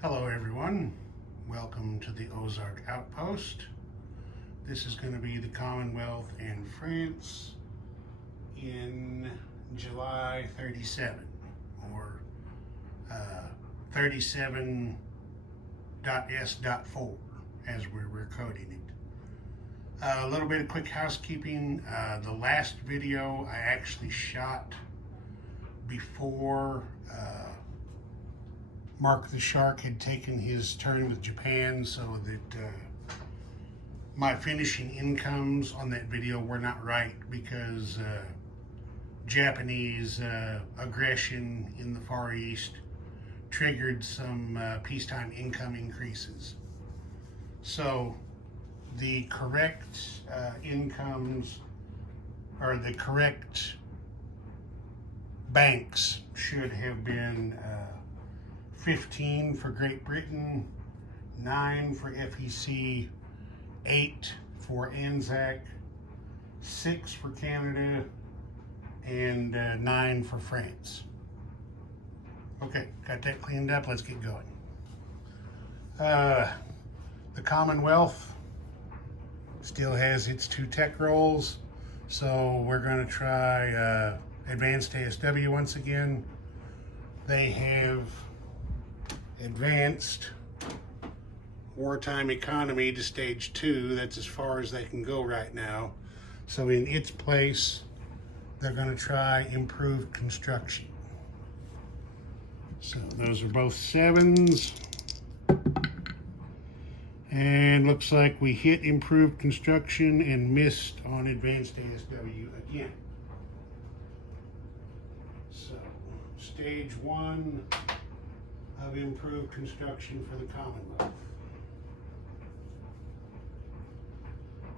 Hello everyone, welcome to the Ozark Outpost. This is going to be the Commonwealth and France in July 37, or 37.S.4 as we're coding it. A little bit of quick housekeeping. The last video I actually shot before Mark the Shark had taken his turn with Japan, so that my finishing incomes on that video were not right because Japanese aggression in the Far East triggered some peacetime income increases. So the correct incomes, or the correct banks, should have been 15 for Great Britain, 9 for FEC, 8 for ANZAC, 6 for Canada, and 9 for France. Okay, got that cleaned up. Let's get going. The Commonwealth still has its 2 tech roles, so we're going to try Advanced ASW once again. They have advanced wartime economy to stage 2. That's as far as they can go right now. So in its place, they're going to try improved construction. So those are both 7s. And looks like we hit improved construction and missed on advanced ASW again. So stage 1 of improved construction for the Commonwealth.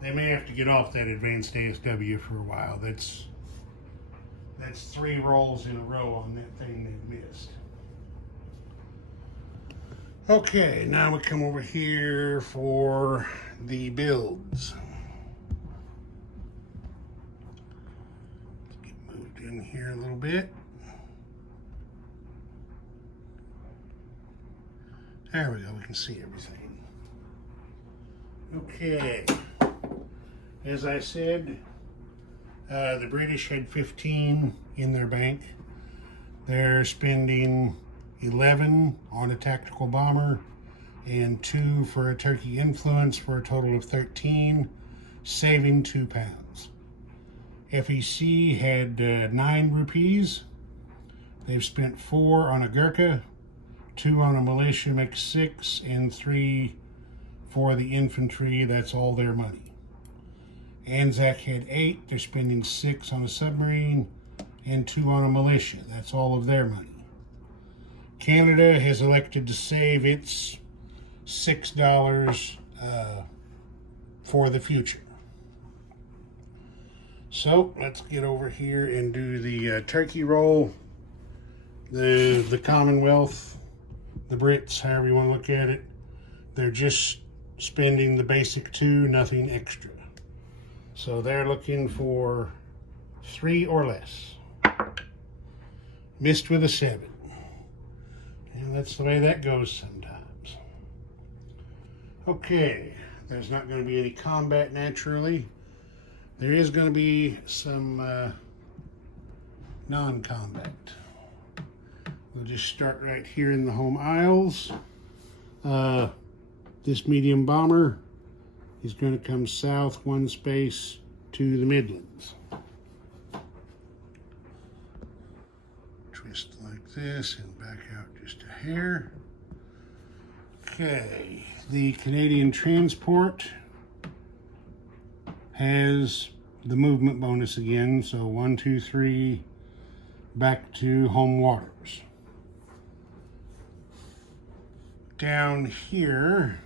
They may have to get off that advanced ASW for a while. That's 3 rolls in a row on that thing they missed. Okay, now we come over here for the builds. Let's get moved in here a little bit. There we go, we can see everything. Okay, as I said, the British had 15 in their bank. They're spending 11 on a tactical bomber and 2 for a Turkey influence for a total of 13, saving £2. FEC had 9 rupees. They've spent 4 on a Gurkha, 2 on a militia makes 6, and 3 for the infantry. That's all their money. ANZAC had 8. They're spending 6 on a submarine and 2 on a militia. That's all of their money. Canada has elected to save its $6 for the future. So let's get over here and do the turkey roll. The Commonwealth, the Brits, however you want to look at it, they're just spending the basic 2, nothing extra. So they're looking for 3 or less. Missed with a 7. And that's the way that goes sometimes. Okay, there's not going to be any combat naturally. There is going to be some non-combat. We'll just start right here in the home aisles. This medium bomber is going to come south 1 space to the Midlands. Twist like this and back out just a hair. Okay, the Canadian transport has the movement bonus again, so 1, 2, 3 back to home waters. Down here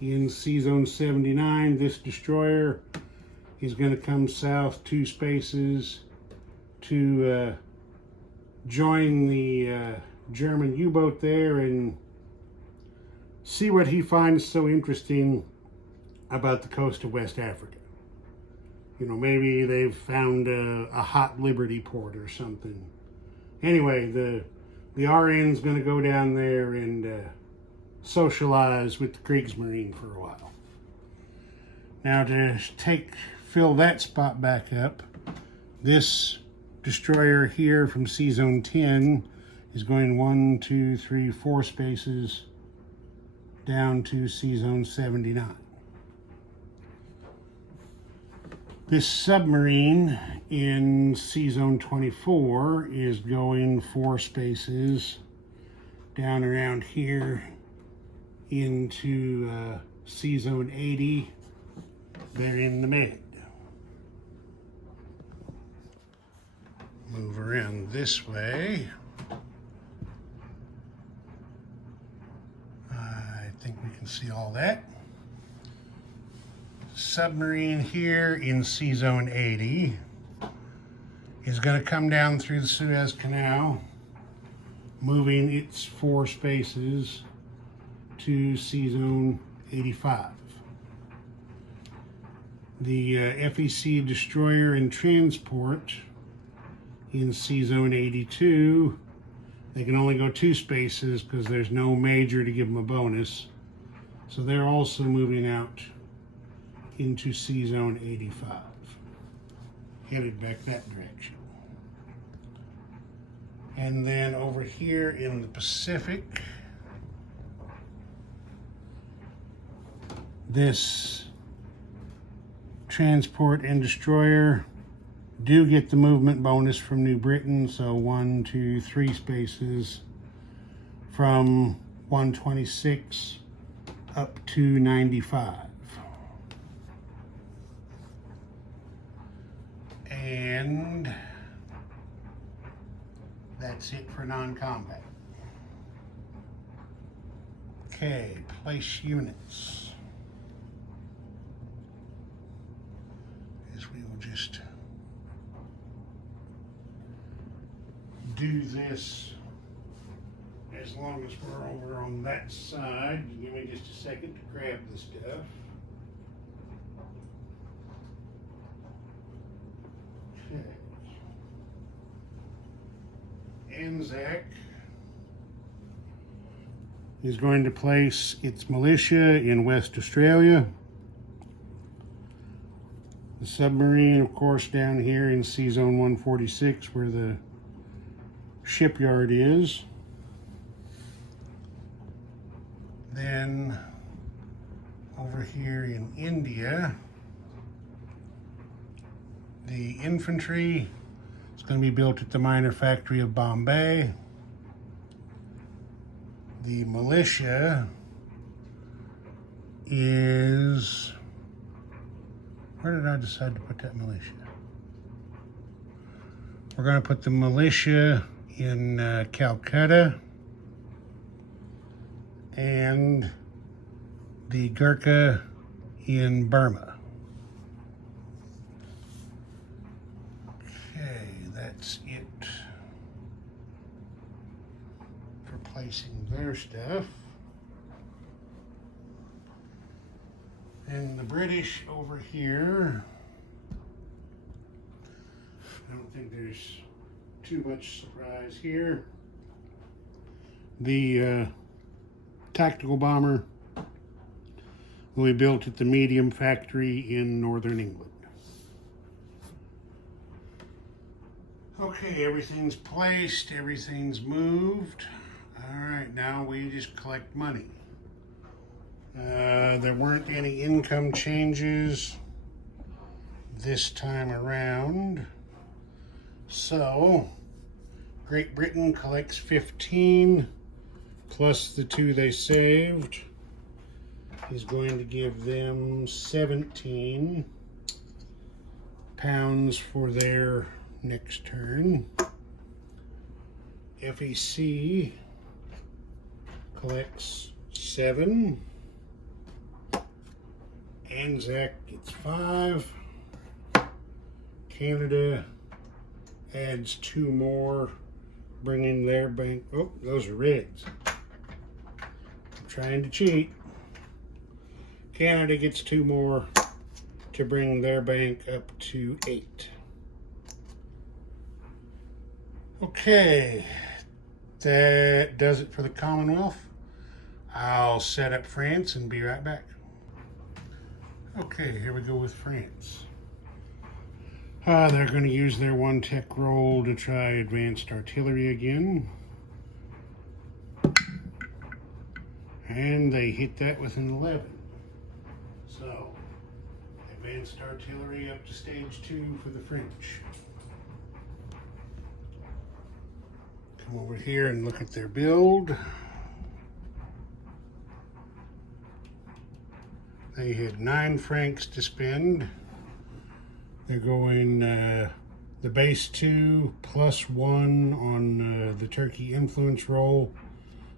in C-Zone 79, this destroyer is going to come south 2 spaces to join the German U-boat there and see what he finds so interesting about the coast of West Africa. You know, maybe they've found a hot Liberty port or something. Anyway, the RN's going to go down there and socialize with the Kriegsmarine for a while. Now to fill that spot back up, this destroyer here from Sea Zone 10 is going 1, 2, 3, 4 spaces down to Sea Zone 79. This submarine in Sea Zone 24 is going 4 spaces down around here into Sea Zone 80. They're in the med. Move around this way. I think we can see all that. Submarine here in Sea Zone 80 is going to come down through the Suez Canal, moving its 4 spaces to Sea Zone 85. The FEC destroyer and transport in Sea Zone 82, they can only go 2 spaces because there's no major to give them a bonus. So they're also moving out into Sea Zone 85, headed back that direction. And then over here in the Pacific, this transport and destroyer do get the movement bonus from New Britain, so 1, 2, 3 spaces from 126 up to 95. And that's it for non-combat. Okay, place units. Guess we will just do this as long as we're over on that side. Give me just a second to grab the stuff. Anzac is going to place its militia in West Australia. The submarine, of course, down here in Sea Zone 146 where the shipyard is. Then over here in India, the infantry is going to be built at the Minor Factory of Bombay. The militia is... Where did I decide to put that militia? We're going to put the militia in Calcutta, and the Gurkha in Burma. Okay, that's it for placing their stuff. And the British over here, I don't think there's too much surprise here. The tactical bomber will be built at the Medium Factory in northern England. Okay, everything's placed, everything's moved. All right, now we just collect money. There weren't any income changes this time around. So, Great Britain collects 15 plus the 2 they saved is going to give them 17 pounds for their next turn. FEC collects 7. Anzac gets 5. Canada adds 2 more, bringing their bank... Oh, those are reds. I'm trying to cheat. Canada gets 2 more to bring their bank up to 8. Okay, that does it for the Commonwealth. I'll set up France and be right back. Okay, here we go with France. They're going to use their 1 tech roll to try advanced artillery again. And they hit that with an 11. So, advanced artillery up to stage 2 for the French. Come over here and look at their build. They had 9 francs to spend. They're going the base 2 plus 1 on the Turkey influence roll.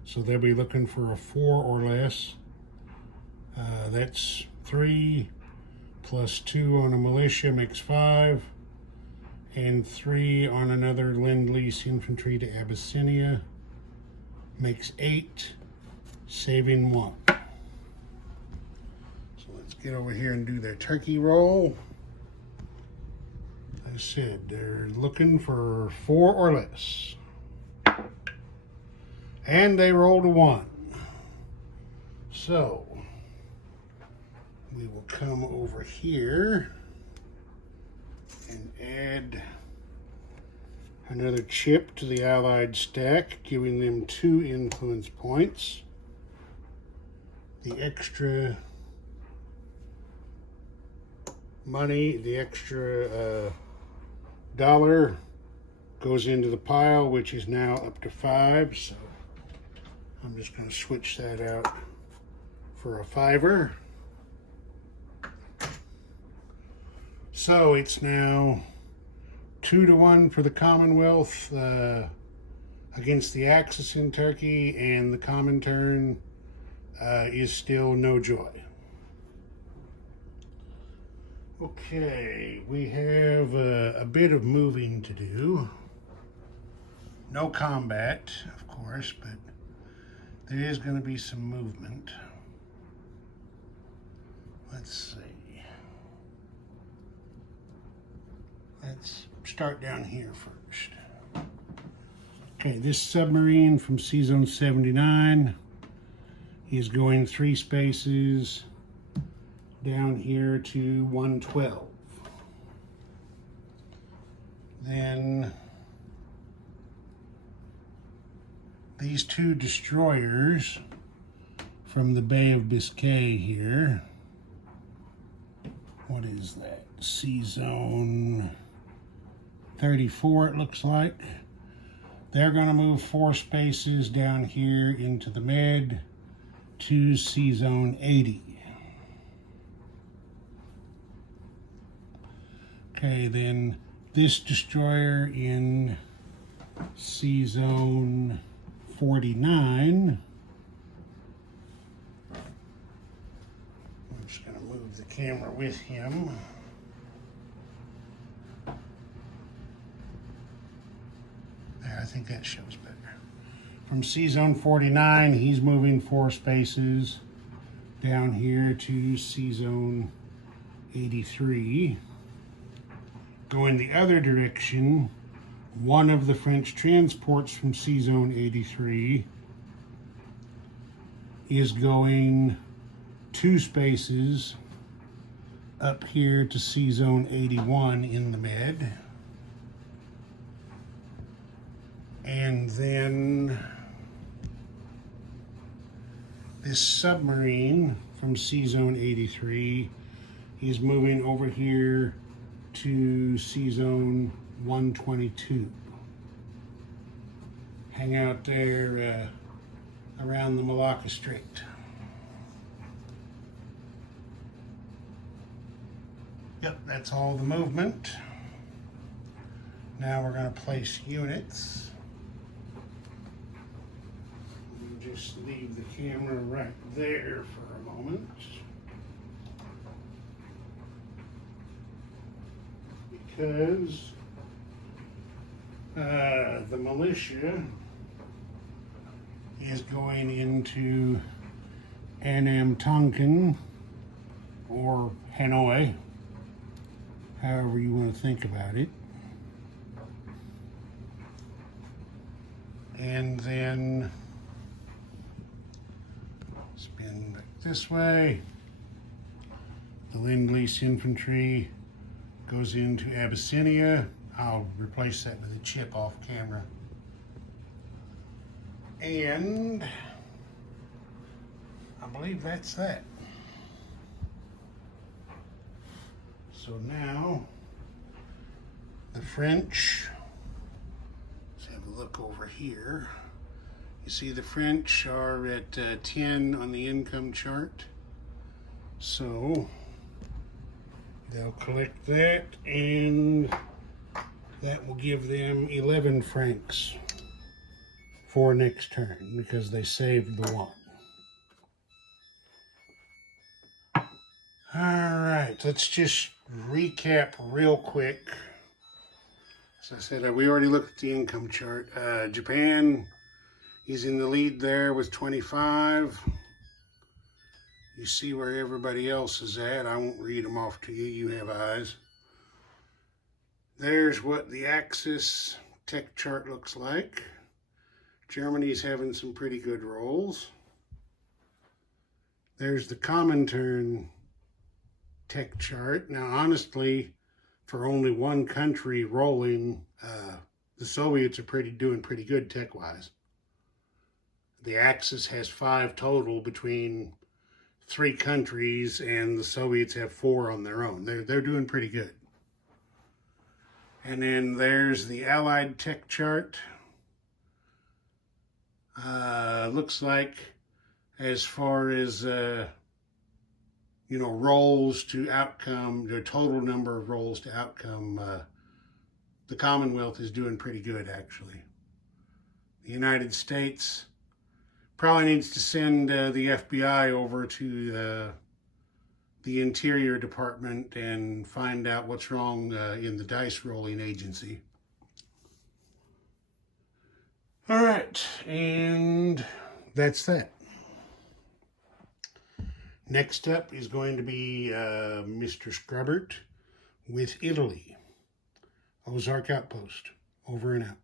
So they'll be looking for a 4 or less. That's 3 plus 2 on a militia makes 5. And 3 on another Lend-Lease infantry to Abyssinia makes 8, saving 1. Get over here and do their turkey roll. As I said, they're looking for 4 or less. And they rolled a 1. So, we will come over here and add another chip to the Allied stack, giving them 2 influence points. The extra money, the extra dollar goes into the pile, which is now up to 5. So I'm just going to switch that out for a 5er. So it's now 2-1 for the Commonwealth against the Axis in Turkey, and the Comintern is still no joy. Okay, we have a bit of moving to do. No combat, of course, but there is going to be some movement. Let's see. Let's start down here first. Okay, this submarine from Sea Zone 79 is going 3 spaces down here to 112. Then these 2 destroyers from the Bay of Biscay here. What is that? Sea Zone 34, it looks like. They're going to move 4 spaces down here into the Med to Sea Zone 80. Okay, then this destroyer in Sea Zone 49. I'm just going to move the camera with him. There, I think that shows better. From Sea Zone 49, he's moving 4 spaces down here to Sea Zone 83. Going the other direction, one of the French transports from Sea Zone 83 is going 2 spaces up here to Sea Zone 81 in the Med. And then this submarine from Sea Zone 83 is moving over here to Sea Zone 122. Hang out there around the Malacca Strait. Yep, that's all the movement. Now we're going to place units. We'll just leave the camera right there for a moment. Because the militia is going into Anam Tonkin, or Hanoi, however you want to think about it. And then this way. The Lend-Lease infantry goes into Abyssinia. I'll replace that with a chip off camera. And I believe that's that. So now the French, let's have a look over here. You see the French are at 10 on the income chart. So they'll collect that, and that will give them 11 francs for next turn because they saved the one. All right, let's just recap real quick. As I said, we already looked at the income chart. Japan, he's in the lead there with 25. You see where everybody else is at. I won't read them off to you. You have eyes. There's what the Axis tech chart looks like. Germany's having some pretty good rolls. There's the Commonwealth tech chart. Now, honestly, for only one country rolling, the Soviets are doing pretty good tech-wise. The Axis has 5 total between 3 countries, and the Soviets have 4 on their own. They're doing pretty good. And then there's the Allied tech chart. Looks like as far as rolls to outcome, the total number of rolls to outcome, the Commonwealth is doing pretty good, actually. The United States probably needs to send the FBI over to the Interior Department and find out what's wrong in the dice rolling agency. All right, and that's that. Next up is going to be Mr. Scrubbert with Italy. Ozark Outpost. Over and out.